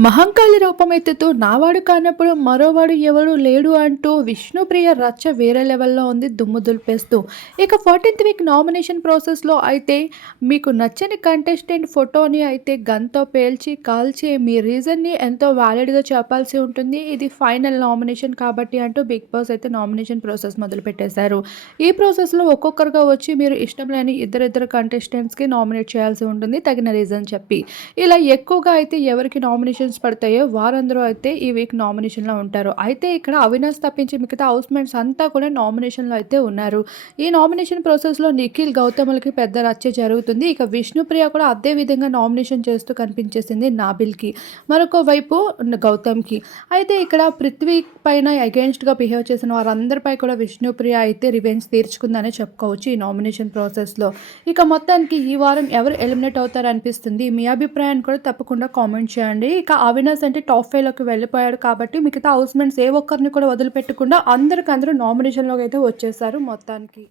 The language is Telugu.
మహంకాళి రూపమెత్తుతూ నావాడు కానప్పుడు మరోవాడు ఎవడు లేడు అంటూ విష్ణుప్రియ రచ్చ వేరే లెవెల్‌లో ఉంది దుమ్ము దులిపేస్తూ. ఇక 14థ్ వీక్ నామినేషన్ ప్రాసెస్‌లో అయితే మీకు నచ్చని కంటెస్టెంట్ ఫోటోని అయితే గన్‌తో పేల్చి, కాల్చి మీ రీజన్‌ని ఎంతో వాలిడ్‌గా చెప్పాల్సి ఉంటుంది. ఇది ఫైనల్ నామినేషన్ కాబట్టి అంటూ బిగ్ బాస్ అయితే నామినేషన్ ప్రాసెస్ మొదలుపెట్టేశారు. ఈ ప్రాసెస్‌లో ఒక్కొక్కరుగా వచ్చి మీరు ఇష్టం లేని ఇద్దరిద్దరు కంటెస్టెంట్స్‌కి నామినేట్ చేయాల్సి ఉంటుంది తగిన రీజన్ చెప్పి. ఇలా ఎక్కువగా అయితే ఎవరికి నామినేషన్స్ పడతాయో వారందరూ అయితే ఈ వీక్ నామినేషన్‌లో ఉంటారు. అయితే ఇక్కడ అవినాష్ తప్పించి మిగతా హౌస్‌మేట్స్ అంతా కూడా నామినేషన్‌లో అయితే ఉన్నారు. ఈ నామినేషన్ ప్రాసెస్‌లో నిఖిల్, గౌతములకి పెద్ద రచ్చ జరుగుతుంది. ఇక విష్ణుప్రియ కూడా అదే విధంగా నామినేషన్ చేస్తూ కనిపించేసింది నాబిల్‌కి. మరొక వైపు గౌతమ్‌కి. అయితే ఇక్కడ పృథ్వీ పైన అగెయిన్స్ట్‌గా బిహేవ్ చేసిన వారందరిపై కూడా విష్ణుప్రియ అయితే రివెంజ్ తీర్చుకుందనే చెప్పుకోవచ్చు ఈ నామినేషన్ ప్రాసెస్‌లో. ఇక మొత్తానికి ఈ వారం ఎవరు ఎలిమినేట్ అవుతారనిపిస్తుంది? మీ అభిప్రాయాన్ని కూడా తప్పకుండా కామెంట్ చేయండి. ఇక అవినాష్ అంటే టాప్ 5లోకి వెళ్ళిపోయాడు కాబట్టి మిగతా హౌస్‌మేట్స్ ఏ ఒక్కరిని కూడా వదిలిపెట్టకుండా అందరికందరూ నామినేషన్‌లోకి అయితే వచ్చేసారు మొత్తానికి.